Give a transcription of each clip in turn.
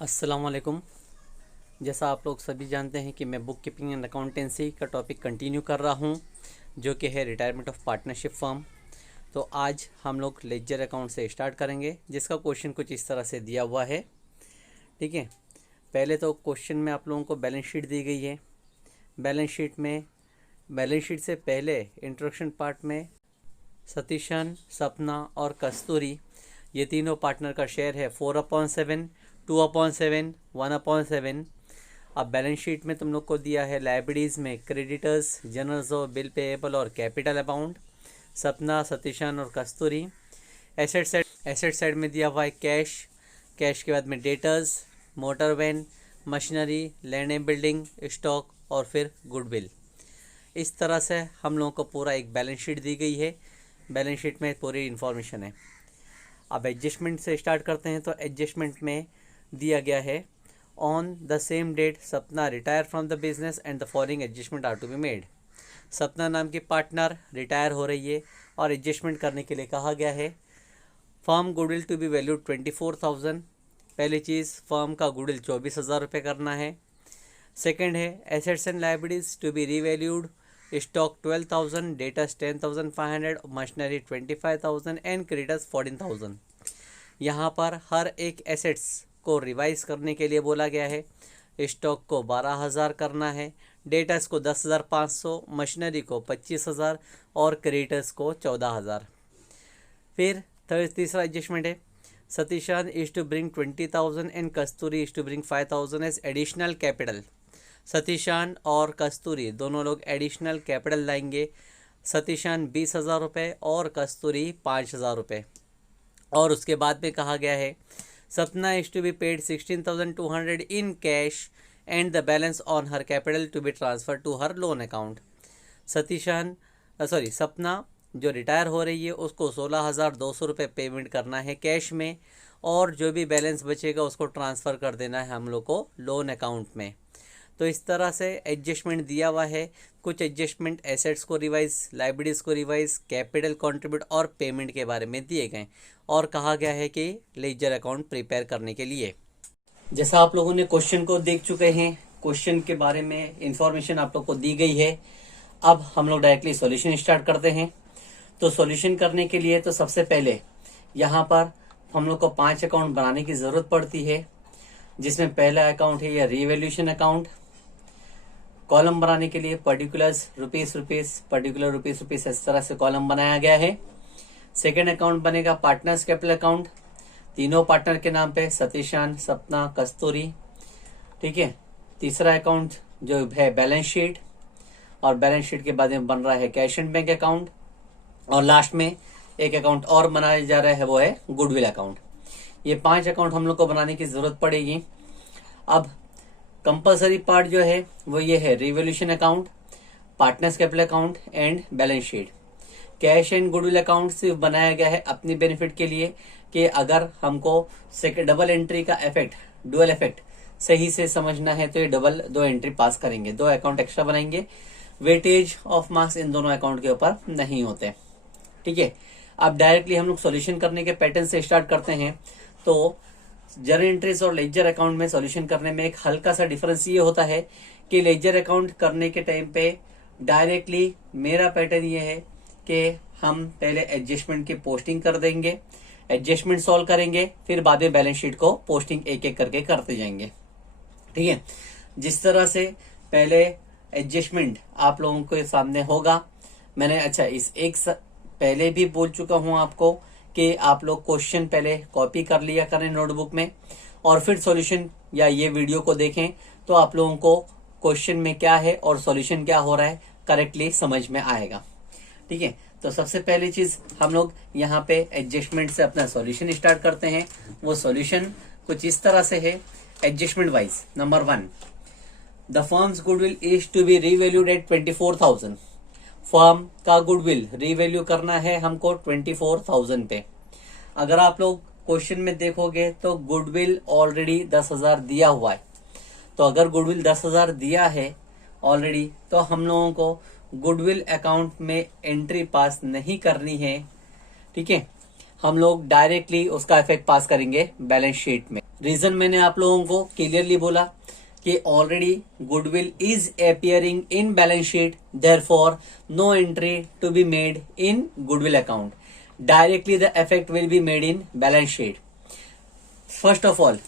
अस्सलाम वालेकुम। जैसा आप लोग सभी जानते हैं कि मैं बुक कीपिंग एंड अकाउंटेंसी का टॉपिक कंटिन्यू कर रहा हूं, जो कि है रिटायरमेंट ऑफ पार्टनरशिप फर्म। तो आज हम लोग लेजर अकाउंट से स्टार्ट करेंगे, जिसका क्वेश्चन कुछ इस तरह से दिया हुआ है। ठीक है, पहले तो क्वेश्चन में आप लोगों को बैलेंस शीट दी गई है। बैलेंस शीट से पहले इंट्रोडक्शन पार्ट में सतीशन, सपना और कस्तूरी, ये तीनों पार्टनर का शेयर है 4/7, 2/7, 1/7। अब बैलेंस शीट में तुम लोग को दिया है लाइबिलिटीज़ में creditors, generals of bill payable और कैपिटल अमाउंट, सपना, सतीशन और कस्तूरी। एसेट साइड में दिया हुआ है कैश के बाद में debtors, motor van, machinery, land and building, stock और फिर गुडविल। इस तरह से हम लोगों को पूरा एक बैलेंस शीट दी गई है। बैलेंस शीट में पूरी इन्फॉर्मेशन है। अब एडजस्टमेंट से स्टार्ट करते हैं। तो एडजस्टमेंट में दिया गया है, on the same date Sapna retire from the business and the following adjustment are to be made. Sapna नाम की पार्टनर रिटायर हो रही है और एडजस्टमेंट करने के लिए कहा गया है। Firm goodwill to be valued 24,000। पहली चीज़, फर्म का गुडविल 24,000 रुपये करना है। सेकेंड है assets and liabilities to be revalued, stock 12,000, debtors 10,500, machinery 25,000 and creditors 14,000। यहाँ पर हर एक एसेट्स को रिवाइज करने के लिए बोला गया है। स्टॉक को 12,000 करना है, डेटर्स को 10,500, मशीनरी को 25,000 और क्रेडिटर्स को 14,000। फिर तीसरा एडजस्टमेंट है, Satishan is to bring 20,000 and Kasturi is to bring 5,000 as additional capital. Satishan और कस्तूरी दोनों लोग एडिशनल कैपिटल लाएंगे। सतीशान 20,000 रुपये और कस्तूरी 5,000 रुपये। और उसके बाद में कहा गया है, Sapna is to be paid 16,200 in cash and the balance on her capital to be transfer to her loan account. Sapna जो रिटायर हो रही है उसको 16,200 रुपये पेमेंट करना है कैश में, और जो भी बैलेंस बचेगा उसको ट्रांसफ़र कर देना है हम लोग को लोन अकाउंट में। तो इस तरह से एडजस्टमेंट दिया हुआ है। कुछ एडजस्टमेंट एसेट्स को रिवाइज, लाइबिलिटीज़ को रिवाइज, कैपिटल कंट्रीब्यूट और पेमेंट के बारे में दिए गए, और कहा गया है कि लेजर अकाउंट प्रिपेयर करने के लिए। जैसा आप लोगों ने क्वेश्चन को देख चुके हैं, क्वेश्चन के बारे में इंफॉर्मेशन आप लोग को दी गई है। अब हम लोग डायरेक्टली सॉल्यूशन स्टार्ट करते हैं। तो सॉल्यूशन करने के लिए तो सबसे पहले यहाँ पर हम लोग को 5 अकाउंट बनाने की ज़रूरत पड़ती है, जिसमें पहला अकाउंट है यह रीवैल्यूएशन अकाउंट। कॉलम बनाने के लिए पर्टिकुलर्स रुपीस, पर्टिकुलर रुपीस, इस तरह से कॉलम बनाया गया है। सेकेंड अकाउंट बनेगा पार्टनर्स कैपिटल अकाउंट, तीनों पार्टनर के नाम पे, सतीशान, सपना, कस्तूरी। ठीक है। तीसरा अकाउंट जो है बैलेंस शीट, और बैलेंस शीट के बाद में बन रहा है कैश एंड बैंक अकाउंट, और लास्ट में एक अकाउंट और बनाया जा रहा है, वो है गुडविल अकाउंट। ये 5 अकाउंट हम लोग को बनाने की जरूरत पड़ेगी। अब कंपलसरी पार्ट जो है वो ये है revolution account, partners capital account and balance sheet. Cash and goodwill account सिर्फ बनाया गया है अपनी बेनिफिट के लिए, कि अगर हमको डबल एंट्री का इफेक्ट, डुअल इफेक्ट सही से समझना है तो ये डबल 2 एंट्री पास करेंगे, 2 अकाउंट एक्स्ट्रा बनाएंगे। वेटेज ऑफ मार्क्स इन दोनों अकाउंट के ऊपर नहीं होते। ठीक है। अब डायरेक्टली हम लोग सॉल्यूशन करने के पैटर्न से स्टार्ट करते हैं। तो जर्नल एंट्रीज और लेजर अकाउंट में सॉल्यूशन करने में एक हल्का सा डिफरेंस ये होता है कि लेजर अकाउंट करने के टाइम पे डायरेक्टली मेरा पैटर्न ये है कि हम पहले एडजस्टमेंट की पोस्टिंग कर देंगे, एडजस्टमेंट सॉल्व करेंगे, फिर बाद में बैलेंस शीट को पोस्टिंग एक एक करके करते जाएंगे। ठीक है। जिस तरह से पहले एडजस्टमेंट आप लोगों के सामने होगा, मैंने पहले भी बोल चुका हूं आपको कि आप लोग क्वेश्चन पहले कॉपी कर लिया करें नोटबुक में, और फिर सॉल्यूशन या ये वीडियो को देखें, तो आप लोगों को क्वेश्चन में क्या है और सॉल्यूशन क्या हो रहा है करेक्टली समझ में आएगा। ठीक है। तो सबसे पहली चीज हम लोग यहाँ पे एडजस्टमेंट से अपना सॉल्यूशन स्टार्ट करते हैं। वो सॉल्यूशन कुछ इस तरह से है, adjustment wise. Number 1, the firm's goodwill is to be revalued at 24,000। Firm का गुडविल रीवैल्यू करना है हमको 24,000 पे। अगर आप लोग क्वेश्चन में देखोगे तो गुडविल ऑलरेडी 10,000 दिया हुआ है। तो अगर गुडविल 10,000 दिया है ऑलरेडी, तो हम लोगों को गुडविल अकाउंट में एंट्री पास नहीं करनी है। ठीक है। हम लोग डायरेक्टली उसका इफेक्ट पास करेंगे बैलेंस शीट में। रीजन मैंने आप लोगों को क्लियरली बोला कि already goodwill is appearing in balance sheet, therefore no entry to be made in goodwill account, directly the effect will be made in balance sheet. First of all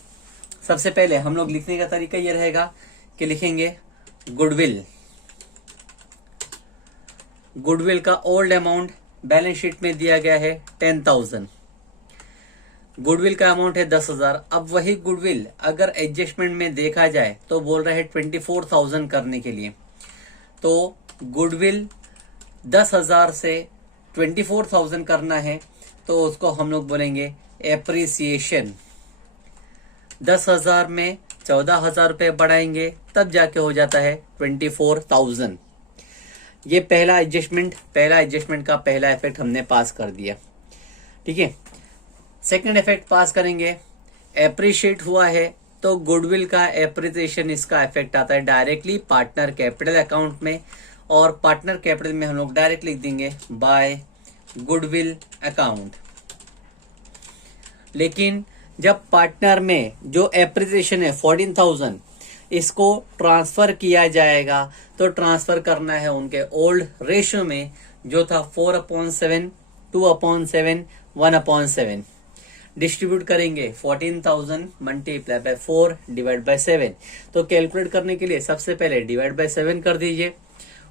सबसे पहले हम लोग लिखने का तरीका ये रहेगा कि लिखेंगे गुडविल, गुडविल का ओल्ड अमाउंट बैलेंस शीट में दिया गया है 10,000, गुडविल का अमाउंट है 10,000। अब वही गुडविल अगर एडजस्टमेंट में देखा जाए तो बोल रहा है 24,000 करने के लिए, तो गुडविल 10,000 से 24,000 करना है तो उसको हम लोग बोलेंगे एप्रिसिएशन। 10,000 में 14,000 रुपए बढ़ाएंगे तब जाके हो जाता है 24,000। ये पहला एडजस्टमेंट का पहला इफेक्ट हमने पास कर दिया, ठीक है। सेकंड इफेक्ट पास करेंगे, एप्रिशिएट हुआ है तो गुडविल का एप्रिसिएशन इसका इफेक्ट आता है डायरेक्टली पार्टनर कैपिटल अकाउंट में, और पार्टनर कैपिटल में हम लोग डायरेक्ट लिख देंगे बाय गुडविल अकाउंट। लेकिन जब पार्टनर में जो एप्रिसिएशन है 14,000 इसको ट्रांसफर किया जाएगा तो ट्रांसफर करना है उनके ओल्ड रेशियो में जो था 4/7, 2/7, 1/7। डिस्ट्रीब्यूट करेंगे 14,000 मल्टीप्लाई बाय 4 डिवाइड बाय 7। तो कैलकुलेट करने के लिए सबसे पहले डिवाइड बाय 7 कर दीजिए।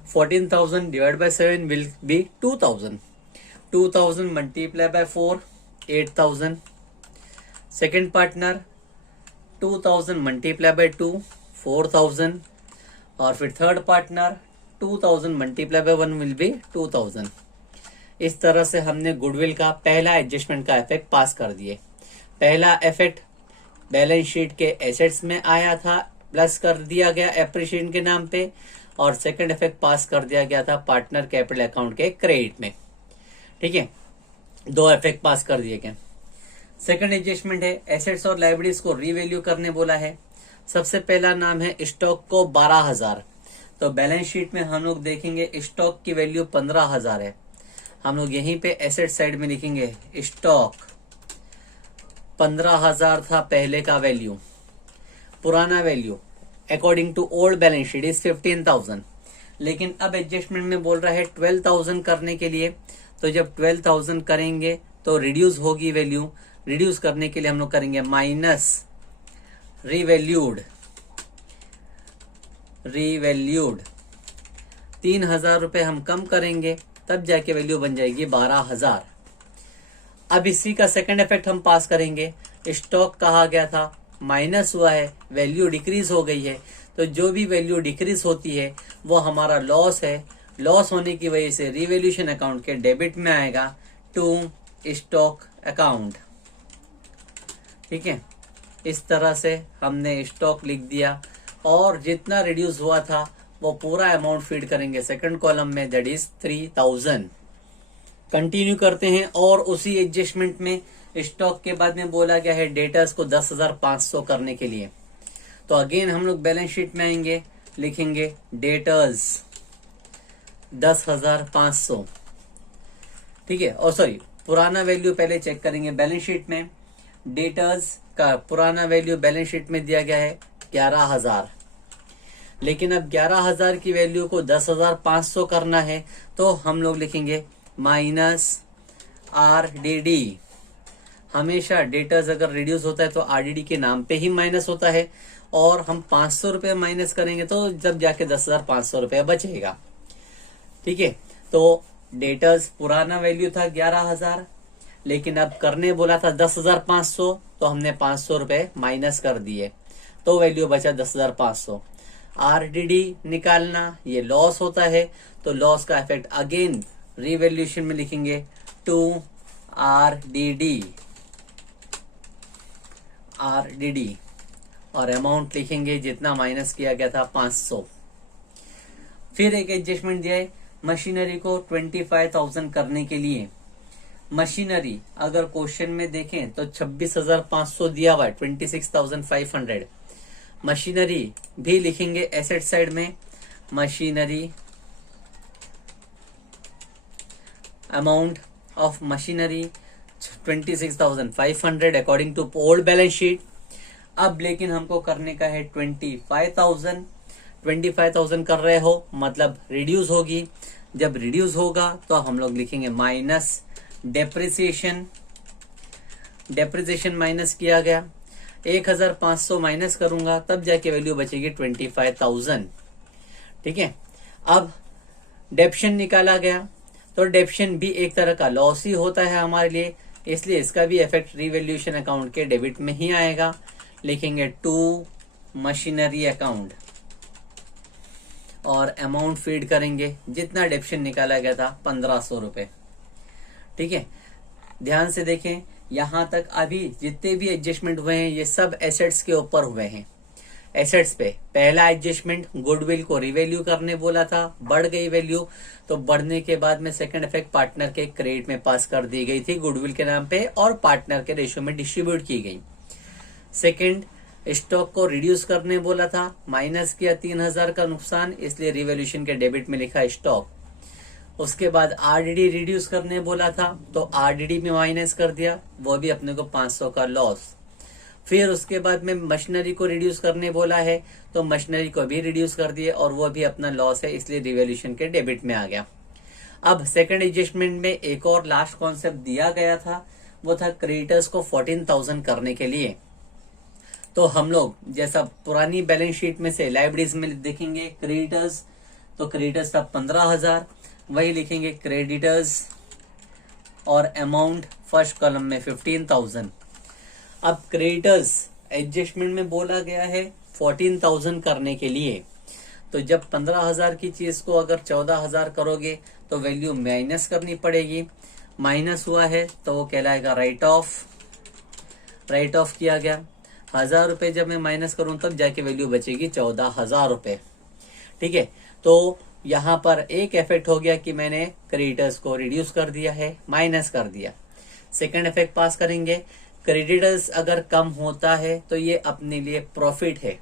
14,000 divide by 7 will be 2,000। 2,000 multiply by 4 8,000। Second partner 2,000 multiply by 2 4,000, और फिर third partner 2,000 multiply by 1 will be 2,000। इस तरह से हमने गुडविल का पहला एडजस्टमेंट का इफेक्ट पास कर दिए। पहला इफेक्ट बैलेंस शीट के एसेट्स में आया था, प्लस कर दिया गया एप्रिशिएशन के नाम पे, और सेकंड इफेक्ट पास कर दिया गया था पार्टनर कैपिटल अकाउंट के क्रेडिट में, ठीक है। दो इफेक्ट पास कर दिए गए। सेकंड एडजस्टमेंट है एसेट्स और लायबिलिटीज को रीवैल्यू करने बोला है। सबसे पहला नाम है स्टॉक को 12,000, तो बैलेंस शीट में हम लोग देखेंगे स्टॉक की वैल्यू 15,000 है। हम लोग यहीं पे एसेट साइड में लिखेंगे स्टॉक 15,000 था पहले का वैल्यू, पुराना value according to old balance sheet is 15,000। लेकिन अब एडजस्टमेंट में बोल रहा है 12,000 करने के लिए, तो जब 12,000 करेंगे तो रिड्यूस होगी वैल्यू। रिड्यूस करने के लिए हम लोग करेंगे माइनस रिवैल्यूड 3,000 रुपए हम कम करेंगे तब जाके वैल्यू बन जाएगी 12,000। अब इसी का सेकंड इफेक्ट हम पास करेंगे। स्टॉक कहा गया था, माइनस हुआ है, वैल्यू डिक्रीज हो गई है, तो जो भी वैल्यू डिक्रीज होती है वो हमारा लॉस है। लॉस होने की वजह से रिवैल्यूएशन अकाउंट के डेबिट में आएगा टू स्टॉक अकाउंट, ठीक है। इस तरह से हमने स्टॉक लिख दिया, और जितना रिड्यूस हुआ था वो पूरा अमाउंट फीड करेंगे सेकंड कॉलम में, दैट इज 3,000। कंटिन्यू करते हैं, और उसी एडजस्टमेंट में स्टॉक के बाद में बोला गया है डेटर्स को 10,500 करने के लिए। तो अगेन हम लोग बैलेंस शीट में आएंगे, लिखेंगे डेटर्स 10,500, ठीक है। और सॉरी, पुराना वैल्यू पहले चेक करेंगे बैलेंस शीट में। डेटर्स का पुराना वैल्यू बैलेंस शीट में दिया गया है 11,000, लेकिन अब 11,000 की वैल्यू को 10,500 करना है तो हम लोग लिखेंगे माइनस RDD। हमेशा डेटर्स अगर रिड्यूस होता है तो RDD के नाम पे ही माइनस होता है, और हम 500 रुपए माइनस करेंगे तो जब जाके 10,500 रुपए बचेगा, ठीक है। तो डेटर्स पुराना वैल्यू था 11,000, लेकिन अब करने बोला था 10,500, तो हमने 500 रुपए माइनस कर दिए तो वैल्यू बचा 10,500। RDD निकालना ये लॉस होता है, तो लॉस का इफेक्ट अगेन रिवैल्यूएशन में लिखेंगे टू RDD, और अमाउंट लिखेंगे जितना माइनस किया गया था 500। फिर एक एडजस्टमेंट दिया है मशीनरी को 25,000 करने के लिए। मशीनरी अगर क्वेश्चन में देखें तो 26,500 दिया हुआ है, 26,500। मशीनरी भी लिखेंगे एसेट साइड में, machinery amount of machinery 26,500 according to old balance sheet. अब लेकिन हमको करने का है 25,000। 25,000 कर रहे हो मतलब रिड्यूस होगी। जब रिड्यूस होगा तो हम लोग लिखेंगे माइनस डेप्रिसिएशन। डेप्रिसिएशन माइनस किया गया, 1,500 माइनस करूंगा तब जाके वैल्यू बचेगी 25,000। ठीक है, अब डेप्शन निकाला गया तो डेप्शन भी एक तरह का लॉस ही होता है हमारे लिए, इसलिए इसका भी इफेक्ट रिवैल्यूएशन अकाउंट के डेबिट में ही आएगा। लिखेंगे टू मशीनरी अकाउंट और अमाउंट फीड करेंगे। जितना डेप्शन निकाला गया था 1,500 रुपए। ठीक है, ध्यान से देखें, यहां तक अभी जितने भी एडजस्टमेंट हुए हैं ये सब एसेट्स के ऊपर हुए हैं। एसेट्स पे पहला एडजस्टमेंट गुडविल को रिवैल्यू करने बोला था, बढ़ गई वैल्यू, तो बढ़ने के बाद में सेकंड इफेक्ट पार्टनर के क्रेडिट में पास कर दी गई थी गुडविल के नाम पे और पार्टनर के रेशियो में डिस्ट्रीब्यूट की गई। सेकंड, स्टॉक को रिड्यूस करने बोला था, माइनस किया 3,000 का नुकसान, इसलिए रिवैल्यूएशन के डेबिट में लिखा स्टॉक। उसके बाद आरडीडी रिड्यूस करने बोला था तो आरडीडी में माइनस कर दिया, वो भी अपने को 500 का लॉस। फिर उसके बाद में मशीनरी को रिड्यूस करने बोला है तो मशीनरी को भी रिड्यूस कर दिए और वो भी अपना लॉस है, इसलिए रिवैल्यूएशन के डेबिट में आ गया। अब सेकंड एडजस्टमेंट में एक और लास्ट कॉन्सेप्ट दिया गया था, वो था क्रेडिटर्स को 14,000 करने के लिए। तो हम लोग जैसा पुरानी बैलेंस शीट में से लाइबिलिटीज में देखेंगे क्रेडिटर्स, तो क्रेडिटर्स था 15,000, वही लिखेंगे क्रेडिटर्स और अमाउंट फर्स्ट कॉलम में 15,000। अब क्रेडिटर्स एडजस्टमेंट में बोला गया है 14,000 करने के लिए, तो जब 15,000 की चीज को अगर 14,000 करोगे तो वैल्यू माइनस करनी पड़ेगी। माइनस हुआ है तो वो कहलाएगा राइट ऑफ। राइट ऑफ किया गया, 1,000 रुपए जब मैं माइनस करूं तब जाके वैल्यू बचेगी 14,000 रुपए। ठीक है, तो यहां पर एक इफेक्ट हो गया कि मैंने क्रेडिटर्स को रिड्यूस कर दिया है, माइनस कर दिया। सेकंड इफेक्ट पास करेंगे, क्रेडिटर्स अगर कम होता है तो ये अपने लिए प्रॉफिट है।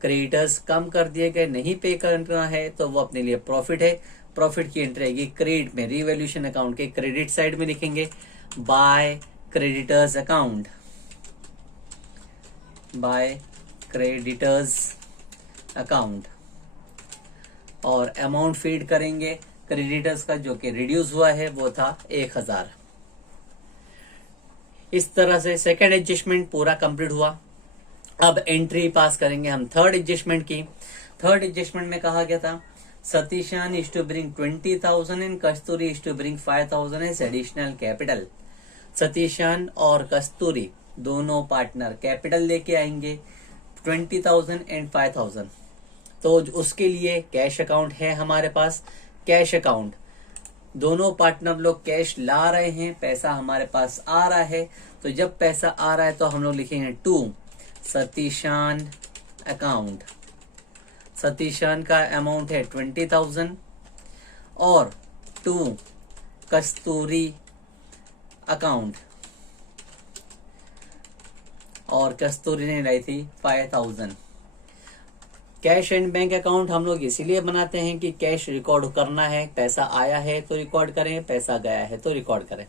क्रेडिटर्स कम कर दिए गए, नहीं पे करना है तो वो अपने लिए प्रॉफिट है। प्रॉफिट की एंट्री आएगी क्रेडिट में, रिवैल्यूएशन अकाउंट के क्रेडिट साइड में लिखेंगे by creditors account, by creditors account, और अमाउंट फीड करेंगे क्रेडिटर्स का जो कि रिड्यूस हुआ है वो था 1,000। इस तरह से सेकंड एडजस्टमेंट पूरा कंप्लीट हुआ। अब एंट्री पास करेंगे हम थर्ड एडजस्टमेंट की। थर्ड एडजस्टमेंट में कहा गया था Satishan is to bring 20,000 and Kasturi is to bring 5,000 as additional capital. Satishan और कस्तूरी दोनों पार्टनर कैपिटल लेके आएंगे 20,000 एंड 5,000, तो उसके लिए कैश अकाउंट है हमारे पास। कैश अकाउंट, दोनों पार्टनर लोग कैश ला रहे हैं, पैसा हमारे पास आ रहा है, तो जब पैसा आ रहा है तो हम लोग लिखेंगे टू सतीशान अकाउंट। सतीशान का अमाउंट है 20,000 और टू कस्तूरी अकाउंट, और कस्तूरी ने लाई थी 5,000। कैश एंड बैंक अकाउंट हम लोग इसीलिए बनाते हैं कि कैश रिकॉर्ड करना है, पैसा आया है तो रिकॉर्ड करें, पैसा गया है तो रिकॉर्ड करें।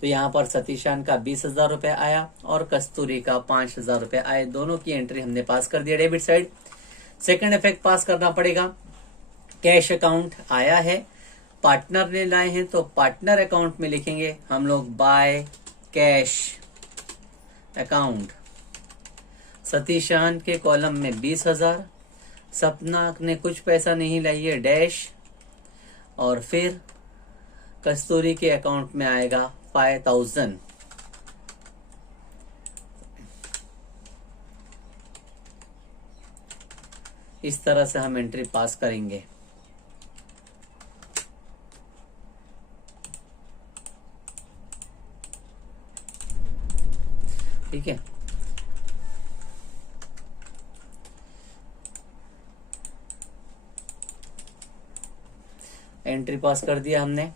तो यहाँ पर सतीशान का 20,000 रुपए आया और कस्तूरी का 5,000 रुपए आए, दोनों की एंट्री हमने पास कर दिया डेबिट साइड। सेकंड इफेक्ट पास करना पड़ेगा, कैश अकाउंट आया है, पार्टनर ने लाए हैं तो पार्टनर अकाउंट में लिखेंगे हम लोग बाय कैश अकाउंट। सतीशान के कॉलम में 20,000, सपना ने कुछ पैसा नहीं लाई है डैश, और फिर कस्तूरी के अकाउंट में आएगा 5,000। इस तरह से हम एंट्री पास करेंगे। ठीक है, एंट्री पास कर दिया हमने।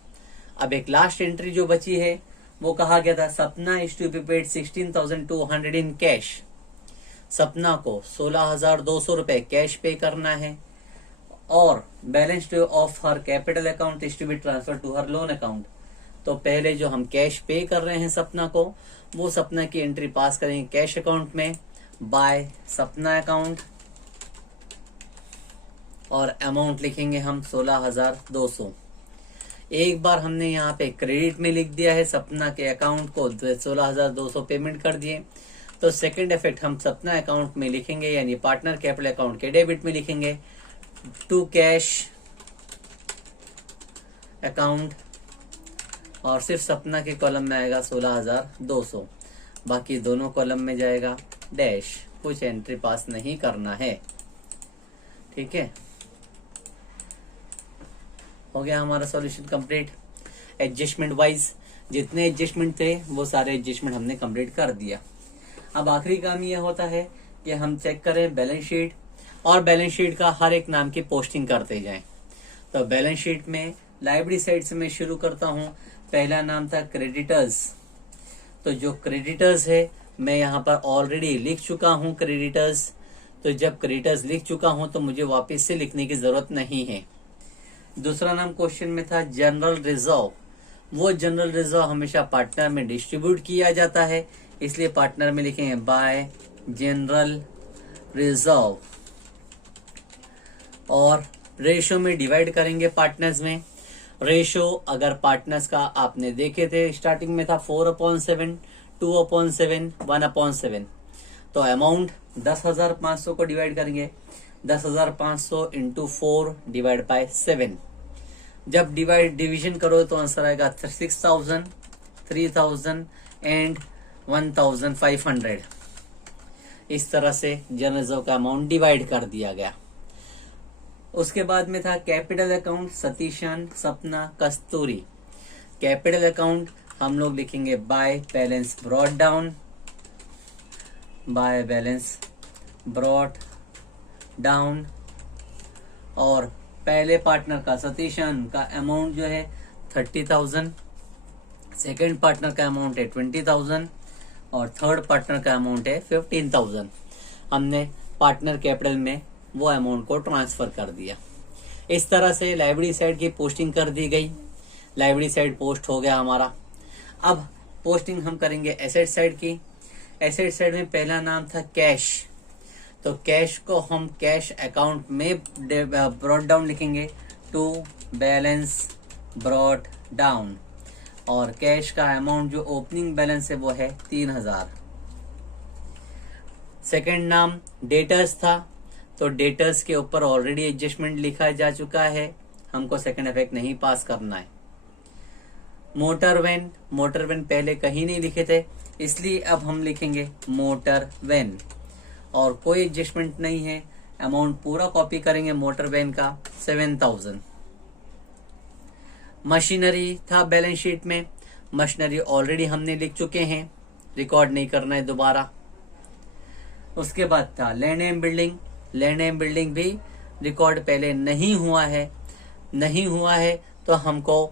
अब एक लास्ट एंट्री जो बची है वो कहा गया था Sapna is to be paid 16,200 in cash. Sapna को 16,200 रुपए कैश पे करना है और balance of her capital account is to be transfer to her loan account. तो पहले जो हम कैश पे कर रहे हैं सपना को, वो सपना की एंट्री पास करेंगे कैश अकाउंट में, बाय सपना अकाउंट और अमाउंट लिखेंगे हम 16,200। एक बार हमने यहाँ पे क्रेडिट में लिख दिया है सपना के अकाउंट को, 16,200 पेमेंट कर दिए। तो सेकंड इफेक्ट हम सपना अकाउंट में लिखेंगे, यानी पार्टनर कैपिटल अकाउंट के डेबिट में लिखेंगे टू कैश अकाउंट, और सिर्फ सपना के कॉलम में आएगा 16,200, बाकी दोनों कॉलम में जाएगा डैश, कुछ एंट्री पास नहीं करना है। ठीक है, हो गया हमारा सॉल्यूशन कंप्लीट। एडजस्टमेंट वाइज जितने एडजस्टमेंट थे वो सारे एडजस्टमेंट हमने कंप्लीट कर दिया। अब आखिरी काम ये होता है कि हम चेक करें बैलेंस शीट, और बैलेंस शीट का हर एक नाम की पोस्टिंग करते जाएं। तो बैलेंस शीट में लाइब्रेरी साइड से मैं शुरू करता हूं। पहला नाम था क्रेडिटर्स, तो जो क्रेडिटर्स है मैं यहाँ पर ऑलरेडी लिख चुका हूँ क्रेडिटर्स। तो जब क्रेडिटर्स लिख चुका हूँ तो मुझे वापस से लिखने की जरूरत नहीं है। दूसरा नाम क्वेश्चन में था जनरल रिजर्व, वो जनरल रिजर्व हमेशा पार्टनर में डिस्ट्रीब्यूट किया जाता है, इसलिए पार्टनर में लिखेंगे बाय जनरल रिजर्व, और रेशो में डिवाइड करेंगे पार्टनर्स में। रेशो अगर पार्टनर्स का आपने देखे थे स्टार्टिंग में था 4/7, 2/7, 1/7। तो अमाउंट 10,500 को डिवाइड करेंगे, 10,500 इंटू 4 डिवाइड बाय 7। जब डिवीजन करो तो आंसर आएगा 6,000, 3,000 एंड 1,500। इस तरह से जनरल रिजर्व का अमाउंट डिवाइड कर दिया गया। उसके बाद में था कैपिटल अकाउंट, सतीशन, सपना, कस्तूरी। कैपिटल अकाउंट हम लोग लिखेंगे by balance brought down, by balance brought down, और पहले पार्टनर का सतीशन का अमाउंट जो है 30,000, सेकेंड पार्टनर का अमाउंट है 20,000 और थर्ड पार्टनर का अमाउंट है 15,000। हमने पार्टनर कैपिटल में वो अमाउंट को ट्रांसफर कर दिया। इस तरह से लाइब्रेरी साइड की पोस्टिंग कर दी गई, लाइब्रेरी साइड पोस्ट हो गया हमारा। अब पोस्टिंग हम करेंगे एसेट साइड की। एसेट साइड में पहला नाम था कैश, तो कैश को हम कैश अकाउंट में ब्रॉट डाउन लिखेंगे टू बैलेंस ब्रॉट डाउन, और कैश का अमाउंट जो ओपनिंग बैलेंस है वो है 3,000। सेकंड नाम डेटर्स था, तो डेटर्स के ऊपर ऑलरेडी एडजस्टमेंट लिखा जा चुका है, हमको सेकंड इफेक्ट नहीं पास करना है। मोटर वैन पहले कहीं नहीं लिखे थे, इसलिए अब हम लिखेंगे मोटर वैन, और कोई एडजस्टमेंट नहीं है, अमाउंट पूरा कॉपी करेंगे मोटर वैन का 7,000। मशीनरी था बैलेंस शीट में, मशीनरी ऑलरेडी हमने लिख चुके हैं, रिकॉर्ड नहीं करना है दोबारा। उसके बाद था land and building, land and building भी रिकॉर्ड पहले नहीं हुआ है तो हमको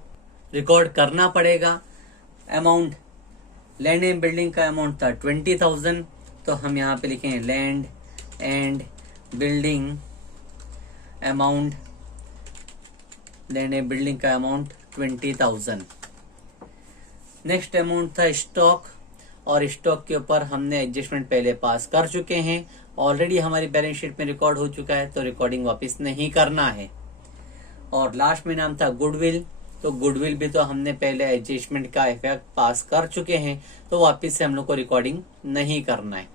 रिकॉर्ड करना पड़ेगा। अमाउंट लैंड एंड बिल्डिंग का अमाउंट था 20,000, तो हम यहाँ पे लिखेंगे land and building amount, land and building का अमाउंट 20,000। नेक्स्ट अमाउंट था स्टॉक, और स्टॉक के ऊपर हमने एडजस्टमेंट पहले पास कर चुके हैं, ऑलरेडी हमारी बैलेंस शीट में रिकॉर्ड हो चुका है, तो रिकॉर्डिंग वापस नहीं करना है। और लास्ट में नाम था गुडविल, तो गुडविल भी तो हमने पहले एडजस्टमेंट का इफेक्ट पास कर चुके हैं, तो वापस से हम लोग को रिकॉर्डिंग नहीं करना है।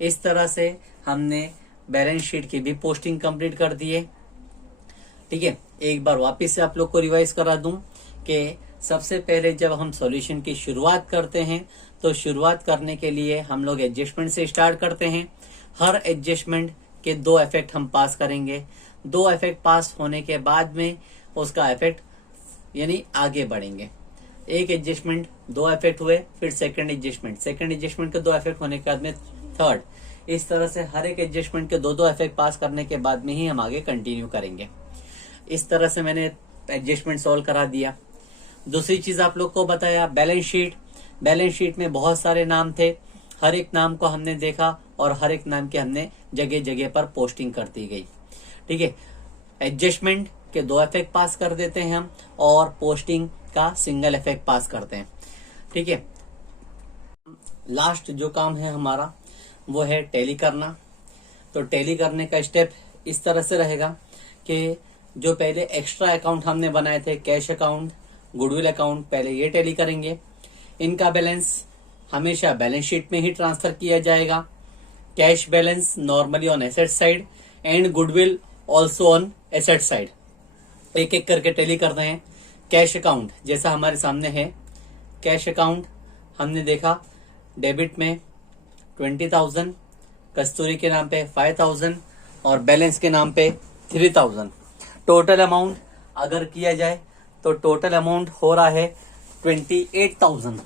इस तरह से हमने बैलेंस शीट की भी पोस्टिंग कंप्लीट कर दी है। ठीक है, एक बार वापस से आप लोग को रिवाइज करा दूं कि सबसे पहले जब हम सॉल्यूशन की शुरुआत करते हैं तो शुरुआत करने के लिए हम लोग एडजस्टमेंट से स्टार्ट करते हैं। हर एडजस्टमेंट के 2 इफेक्ट हम पास करेंगे, 2 इफेक्ट पास होने के बाद में उसका इफेक्ट यानी आगे बढ़ेंगे। एक एडजस्टमेंट 2 इफेक्ट हुए, फिर सेकंड एडजस्टमेंट के 2 इफेक्ट होने के बाद में थर्ड, इस तरह से हर एक एडजस्टमेंट के 2 इफेक्ट पास करने के बाद में ही हम आगे कंटिन्यू करेंगे। इस तरह से मैंने एडजस्टमेंट सॉल्व करा दिया। दूसरी चीज आप लोग को बताया बैलेंस शीट में बहुत सारे नाम थे, हर एक नाम को हमने देखा और हर एक नाम के हमने जगह जगह पर पोस्टिंग कर दी गई। ठीक है, एडजस्टमेंट के 2 इफेक्ट पास कर देते हैं हम, और पोस्टिंग का सिंगल इफेक्ट पास करते हैं। ठीक है, लास्ट जो काम है हमारा वो है टैली करना। तो टैली करने का स्टेप इस तरह से रहेगा कि जो पहले एक्स्ट्रा अकाउंट हमने बनाए थे, कैश अकाउंट, गुडविल अकाउंट, पहले ये टैली करेंगे। इनका बैलेंस हमेशा बैलेंस शीट में ही ट्रांसफर किया जाएगा। Cash balance normally on asset side and goodwill also on asset side. एक एक करके टैली करते हैं। कैश अकाउंट जैसा हमारे सामने है, कैश अकाउंट हमने देखा डेबिट में 20,000, कस्तूरी के नाम पे 5,000 और बैलेंस के नाम पे 3,000। टोटल अमाउंट अगर किया जाए तो टोटल अमाउंट हो रहा है 28,000,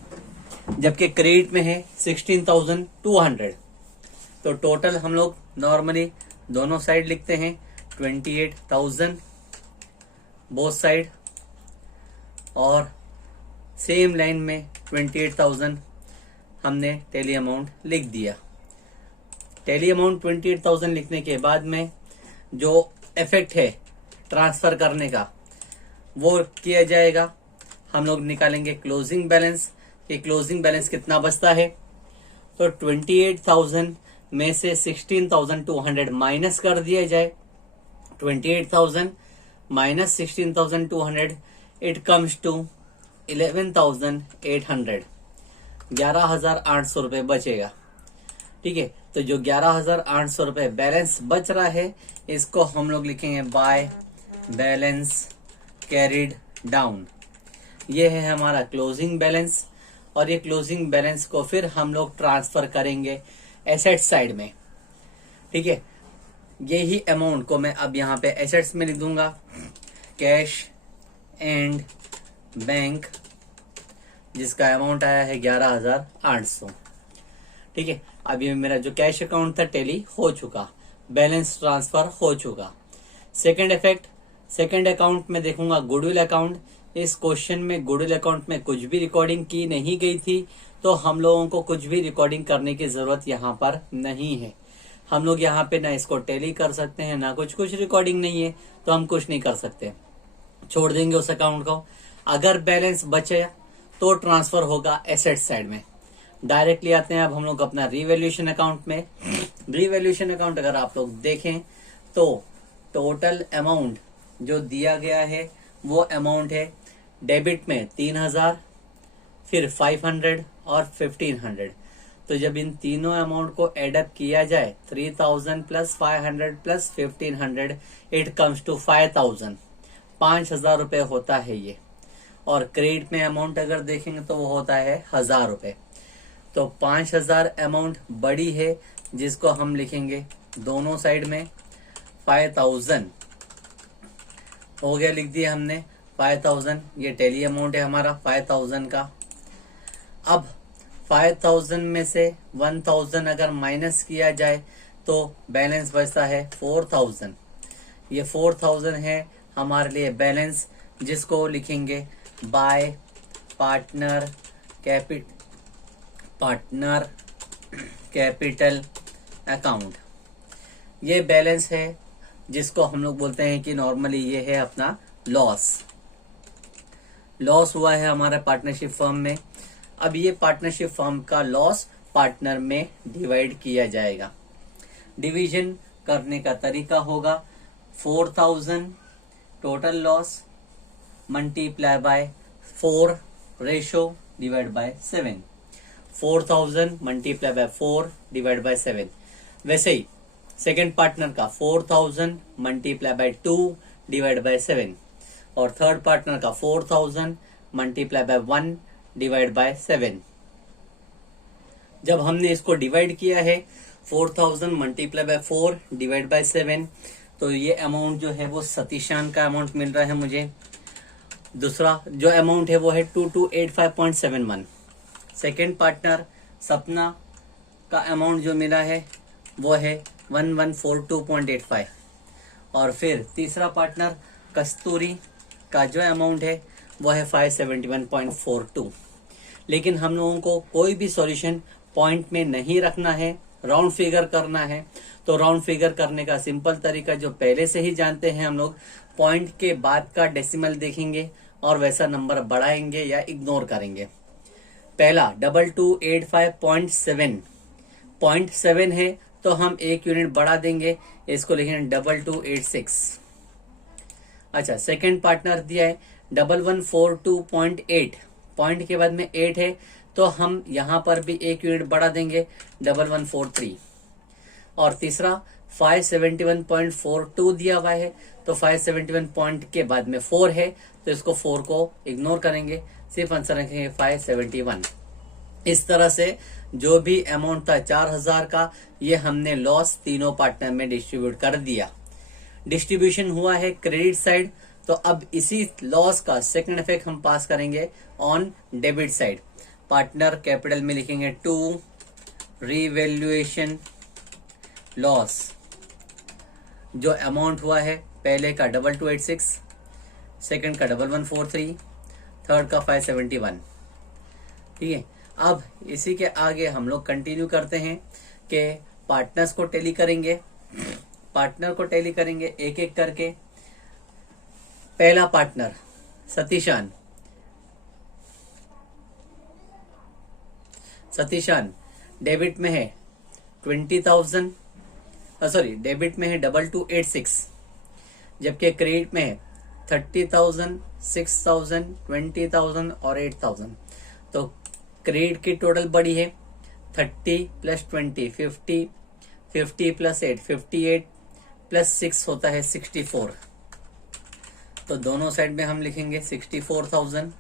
जबकि क्रेडिट में है 16,200। तो टोटल हम लोग नॉर्मली दोनों साइड लिखते हैं 28,000 बोथ साइड, और सेम लाइन में 28,000 हमने टैली अमाउंट लिख दिया। टैली अमाउंट 28,000 लिखने के बाद में जो इफेक्ट है ट्रांसफर करने का वो किया जाएगा। हम लोग निकालेंगे क्लोजिंग बैलेंस। ये क्लोजिंग बैलेंस कितना बचता है, तो 28,000 में से 16,200 माइनस कर दिया जाए। 28,000 माइनस 16,200 इट कम्स टू 11,800, 11,800 रुपये बचेगा। ठीक है, तो जो 11,800 रुपये बैलेंस बच रहा है इसको हम लोग लिखेंगे बाय बैलेंस कैरिड डाउन। ये है हमारा क्लोजिंग बैलेंस, और ये क्लोजिंग बैलेंस को फिर हम लोग ट्रांसफर करेंगे एसेट साइड में। ठीक है, यही अमाउंट को मैं अब यहाँ पे एसेट्स में लिख दूंगा, कैश एंड बैंक, जिसका अमाउंट आया है 11,800। ठीक है, अब ये मेरा जो कैश अकाउंट था टैली हो चुका, बैलेंस ट्रांसफर हो चुका। सेकंड इफेक्ट, सेकंड अकाउंट में देखूंगा गुडविल अकाउंट। इस क्वेश्चन में गुडविल अकाउंट में कुछ भी रिकॉर्डिंग की नहीं गई थी, तो हम लोगों को कुछ भी रिकॉर्डिंग करने की जरूरत यहाँ पर नहीं है। हम लोग यहाँ पे ना इसको टैली कर सकते हैं, ना कुछ रिकॉर्डिंग नहीं है, तो हम कुछ नहीं कर सकते, छोड़ देंगे उस अकाउंट को। अगर बैलेंस बचे तो ट्रांसफर होगा एसेट साइड में। डायरेक्टली आते हैं अब हम लोग अपना रीवैल्यूएशन अकाउंट में। रीवैल्यूएशन अकाउंट अगर आप लोग देखें तो टोटल अमाउंट जो दिया गया है वो अमाउंट है डेबिट में 3,000, फिर 500 और 1,500। तो जब इन तीनों अमाउंट को एडअप किया जाए 3,000 plus 500 plus 1,500 it comes to 5,000, 5,000 रुपये होता है ये। और क्रेडिट में अमाउंट अगर देखेंगे तो वो होता है 1,000 रुपये। तो 5,000 अमाउंट बड़ी है जिसको हम लिखेंगे दोनों साइड में 5,000 हो गया, लिख दिया हमने 5,000। ये टैली अमाउंट है हमारा 5,000 का। अब 5,000 में से 1,000 अगर माइनस किया जाए तो बैलेंस बचता है 4,000। ये 4,000 है हमारे लिए बैलेंस, जिसको लिखेंगे बाय पार्टनर कैपिटल अकाउंट। ये बैलेंस है जिसको हम लोग बोलते हैं कि नॉर्मली ये है अपना लॉस हुआ है हमारा पार्टनरशिप फर्म में। अब ये पार्टनरशिप फर्म का लॉस पार्टनर में डिवाइड किया जाएगा। डिवीजन करने का तरीका होगा 4,000 total loss multiply by 4 ratio divide by 7। 4,000 multiply by 4 divide by 7। वैसे ही सेकेंड पार्टनर का 4,000 मल्टीप्लाई बाय 2 डिवाइड बाय 7, और थर्ड पार्टनर का 4,000 मल्टीप्लाई बाय 1 डिवाइड बाय 7। जब हमने इसको डिवाइड किया है 4,000 मल्टीप्लाई बाय 4 डिवाइड बाय 7, तो ये अमाउंट जो है वो सतीशान का अमाउंट मिल रहा है मुझे। दूसरा जो अमाउंट है वो है 2285.71। सेकेंड पार्टनर सपना का अमाउंट जो मिला है वो है 1142.85, और फिर तीसरा पार्टनर कस्तूरी का जो अमाउंट है वो है 571.42। लेकिन हम लोगों को कोई भी सॉल्यूशन पॉइंट में नहीं रखना है, राउंड फिगर करना है। तो राउंड फिगर करने का सिंपल तरीका जो पहले से ही जानते हैं हम लोग, पॉइंट के बाद का डेसिमल देखेंगे और वैसा नंबर बढ़ाएंगे या इग्नोर करेंगे। पहला 2285.7 0.7 है तो हम 1 यूनिट बढ़ा देंगे, इसको लिखेंगे 2286। अच्छा, सेकंड पार्टनर दिया है 1142.8, पॉइंट के बाद में 8 है तो हम यहाँ पर भी 1 यूनिट बढ़ा देंगे 1143। और तीसरा 571.42 दिया हुआ है तो 571 पॉइंट के बाद में 4 है तो इसको 4 को इग्नोर करेंगे, सिर्फ आंसर रखेंगे 571। इस तरह से जो भी अमाउंट था 4000 का, ये हमने लॉस तीनों पार्टनर में डिस्ट्रीब्यूट कर दिया। डिस्ट्रीब्यूशन हुआ है क्रेडिट साइड, तो अब इसी लॉस का सेकंड इफेक्ट हम पास करेंगे on debit side. Partner capital में लिखेंगे 2 रीवैल्यूएशन लॉस। जो अमाउंट हुआ है पहले का 2286, सेकंड का 1143, थर्ड का 571। ठीक है, अब इसी के आगे हम लोग कंटिन्यू करते हैं कि पार्टनर्स को टैली करेंगे। पार्टनर को टैली करेंगे एक एक करके। पहला पार्टनर सतीशान। सतीशान डेबिट में है 20,000, सॉरी डेबिट में है 2286, जबकि क्रेडिट में है 30,000, 6,000, 20,000 और 8,000। तो क्रेडिट की टोटल बड़ी है 30 + 20 50, 50 + 8 58 + 6 होता है 64। तो दोनों साइड में हम लिखेंगे 64,000।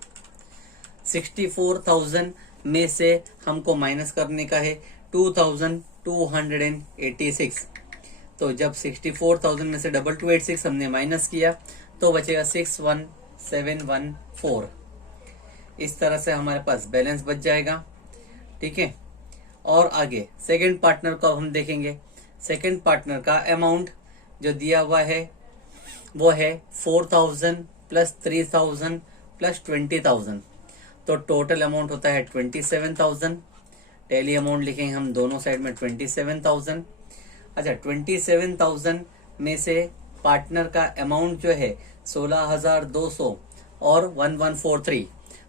64,000 में से हमको माइनस करने का है 2,286। तो जब 64,000 में से 2286 हमने माइनस किया तो बचेगा 61,714। इस तरह से हमारे पास बैलेंस बच जाएगा। ठीक है, और आगे सेकंड पार्टनर को हम देखेंगे। सेकंड पार्टनर का अमाउंट जो दिया हुआ है वो है 4,000 + 3,000 + 20,000। तो टोटल अमाउंट होता है 27,000। टैली अमाउंट लिखेंगे हम दोनों साइड में 27,000। अच्छा, 27,000 में से पार्टनर का अमाउंट जो है 16,200 और 1143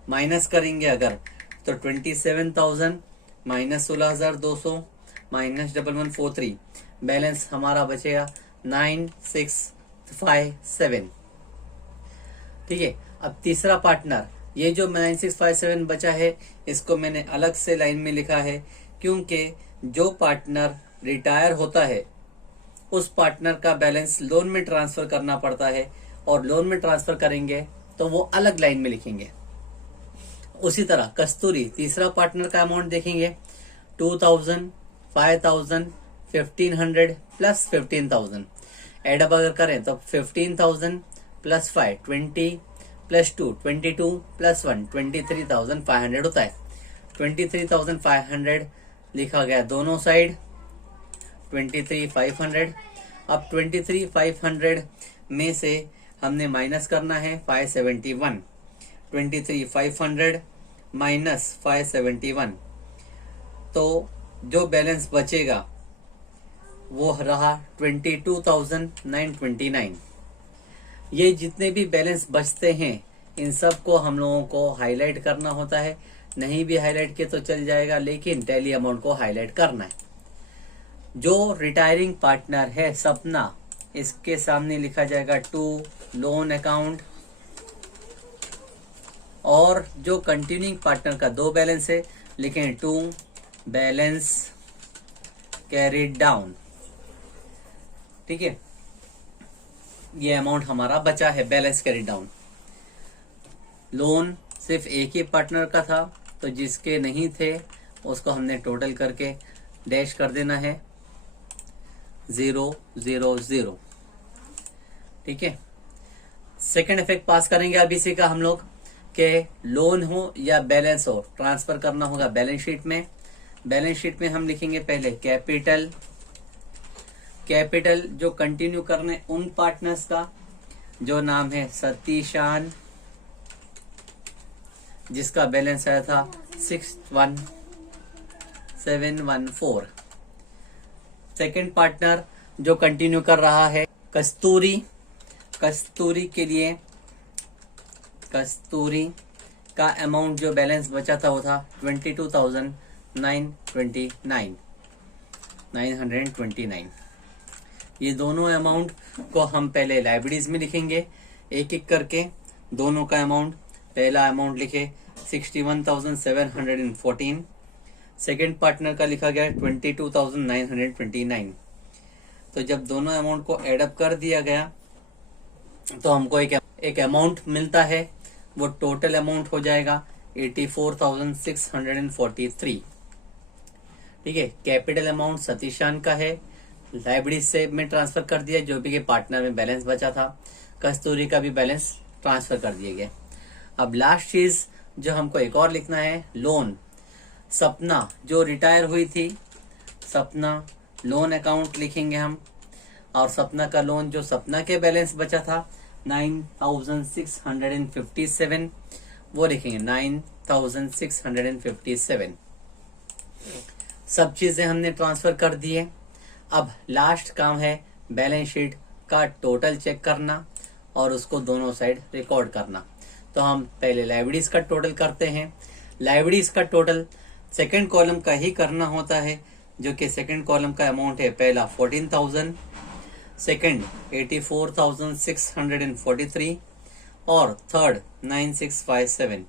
माइनस करेंगे अगर, तो 27,000 - 16,200 - 1143, बैलेंस हमारा बचेगा 9657। ठीक है, अब तीसरा पार्टनर, ये जो 9657 बचा है इसको मैंने अलग से लाइन में लिखा है, क्योंकि जो पार्टनर रिटायर होता है उस पार्टनर का बैलेंस लोन में ट्रांसफर करना पड़ता है, और लोन में ट्रांसफर करेंगे तो वो अलग लाइन में लिखेंगे। उसी तरह कस्तूरी तीसरा पार्टनर का अमाउंट देखेंगे 2,000, 5,000, 1,500 + 15,000। एडअप अगर करें तो 15,000 + 5 20 + 2 22 + 1 23,500 होता है। 23,500 लिखा गया दोनों साइड 23,500। अब 23,500 में से हमने माइनस करना है 571। 23,500 - 571, तो जो बैलेंस बचेगा वो रहा 22,929। ये जितने भी बैलेंस बचते हैं इन सब को हम लोगों को हाईलाइट करना होता है। नहीं भी हाईलाइट किया तो चल जाएगा, लेकिन टैली अमाउंट को हाईलाइट करना है। जो रिटायरिंग पार्टनर है सपना, इसके सामने लिखा जाएगा 2 लोन अकाउंट, और जो कंटिन्यूइंग पार्टनर का 2 बैलेंस है लिखें 2 बैलेंस कैरिड डाउन। ठीक है, ये अमाउंट हमारा बचा है बैलेंस कैरिड डाउन। लोन सिर्फ एक ही पार्टनर का था, तो जिसके नहीं थे उसको हमने टोटल करके डैश कर देना है 0 0 0। ठीक है, सेकंड इफेक्ट पास करेंगे अब इसी का हम लोग, के लोन हो या बैलेंस हो ट्रांसफर करना होगा बैलेंस शीट में। बैलेंस शीट में हम लिखेंगे पहले कैपिटल। कैपिटल जो कंटिन्यू करने उन पार्टनर्स का जो नाम है सतीशान, जिसका बैलेंस आया था 61,714। सेकंड पार्टनर जो कंटिन्यू कर रहा है कस्तूरी। कस्तूरी के लिए कस्तूरी का अमाउंट जो बैलेंस बचा था वो था 22,929। 929। ये दोनों अमाउंट को हम पहले लाइब्रेरीज में लिखेंगे एक एक करके। दोनों का अमाउंट, पहला अमाउंट लिखे 61,714, सेकेंड पार्टनर का लिखा गया 22,929। तो जब दोनों अमाउंट को एडअप कर दिया गया तो हमको एक अमाउंट मिलता है, वो टोटल अमाउंट हो जाएगा 84,643। ठीक है, कैपिटल अमाउंट सतीशान का है, लाइब्रेरी से में ट्रांसफर कर दिया, जो भी के पार्टनर में बैलेंस बचा था। कस्तूरी का भी बैलेंस ट्रांसफर कर दिए गए। अब लास्ट चीज जो हमको एक और लिखना है, लोन। सपना जो रिटायर हुई थी, सपना लोन अकाउंट लिखेंगे हम। और सपना का लोन, जो सपना के बैलेंस बचा था 9,657, वो लिखेंगे 9,657। सब चीजें हमने ट्रांसफर कर दिए। अब लास्ट काम है बैलेंस शीट का टोटल चेक करना और उसको दोनों साइड रिकॉर्ड करना। तो हम पहले लाइब्रेरीज का टोटल करते हैं। लाइब्रेरीज का टोटल सेकंड कॉलम का ही करना होता है, जो कि सेकंड कॉलम का अमाउंट है, पहला 14,000, सेकंड 84,643 और थर्ड 9,657।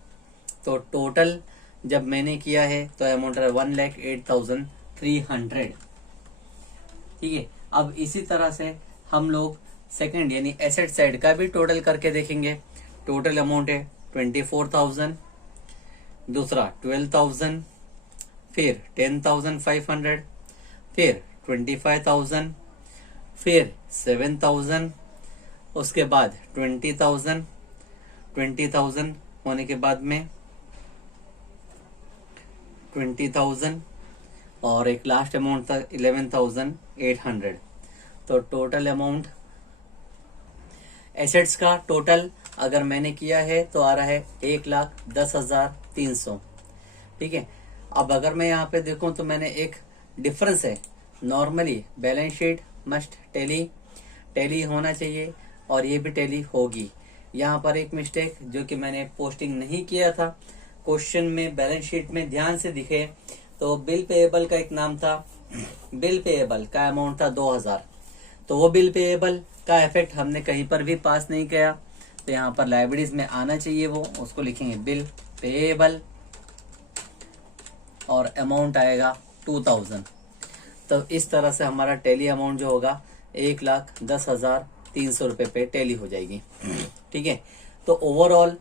तो टोटल जब मैंने किया है तो अमाउंट है 1,08,300। ठीक है, अब इसी तरह से हम लोग सेकंड यानी एसेट साइड का भी टोटल करके देखेंगे। टोटल अमाउंट है 24,000, दूसरा 12,000, फिर 10,500, फिर 25,000, फिर 7,000, उसके बाद 20,000 होने के बाद में 20,000 और एक लास्ट अमाउंट था 11,800। तो टोटल अमाउंट एसेट्स का टोटल अगर मैंने किया है तो आ रहा है 1,10,300। ठीक है, अब अगर मैं यहाँ पे देखूं तो मैंने एक डिफरेंस है। Normally balance sheet must tally होना चाहिए और ये भी टैली होगी। यहाँ पर एक मिस्टेक जो कि मैंने पोस्टिंग नहीं किया था, क्वेश्चन में बैलेंस शीट में ध्यान से दिखे तो बिल पेएबल का एक नाम था, बिल पेएबल का अमाउंट था 2,000। तो वो बिल पेएबल का इफेक्ट हमने कहीं पर भी पास नहीं किया, तो यहाँ पर लाइब्रेरीज में आना चाहिए, वो उसको लिखेंगे बिल पेएबल और अमाउंट आएगा 2,000। तो इस तरह से हमारा टैली अमाउंट जो होगा 1,10,300 रुपए पे टैली हो जाएगी। ठीक है, तो ओवरऑल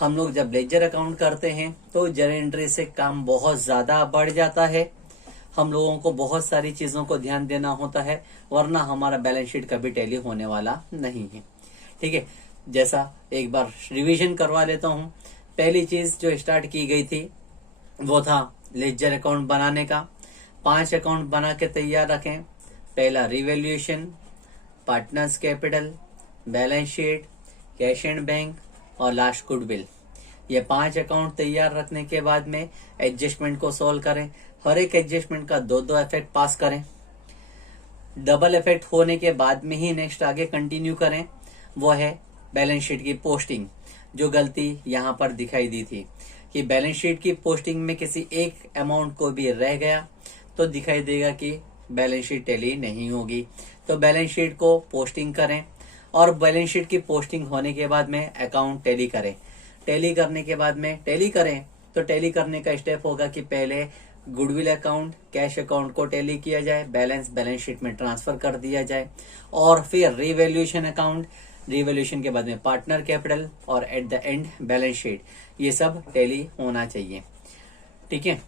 हम लोग जब लेजर अकाउंट करते हैं तो जर्नल एंट्री से काम बहुत ज्यादा बढ़ जाता है। हम लोगों को बहुत सारी चीजों को ध्यान देना होता है, वरना हमारा बैलेंस शीट कभी टैली होने वाला नहीं है। ठीक है, जैसा एक बार रिवीजन करवा लेता हूँ। पहली चीज जो स्टार्ट की गई थी वो था लेजर अकाउंट बनाने का। 5 अकाउंट बना के तैयार रखें। पहला revaluation, partners capital, balance sheet, cash and bank और लास्ट गुडविल। ये 5 अकाउंट तैयार रखने के बाद में एडजस्टमेंट को सॉल्व करें। हर एक एडजस्टमेंट का 2-2 इफेक्ट पास करें। डबल इफेक्ट होने के बाद में ही नेक्स्ट आगे कंटिन्यू करें, वो है बैलेंस शीट की पोस्टिंग। जो गलती यहाँ पर दिखाई दी थी कि बैलेंस शीट की पोस्टिंग में किसी एक अमाउंट को भी रह गया तो दिखाई देगा कि बैलेंस शीट टैली नहीं होगी। तो बैलेंस शीट को पोस्टिंग करें और बैलेंस शीट की पोस्टिंग होने के बाद में अकाउंट टैली करें। टैली करने के बाद में टैली करें तो टैली करने का स्टेप होगा कि पहले गुडविल अकाउंट, कैश अकाउंट को टैली किया जाए, बैलेंस शीट में ट्रांसफर कर दिया जाए और फिर रिवैल्यूएशन अकाउंट, रिवैल्यूएशन के बाद में पार्टनर कैपिटल और at the end balance sheet, ये सब टैली होना चाहिए। ठीक है।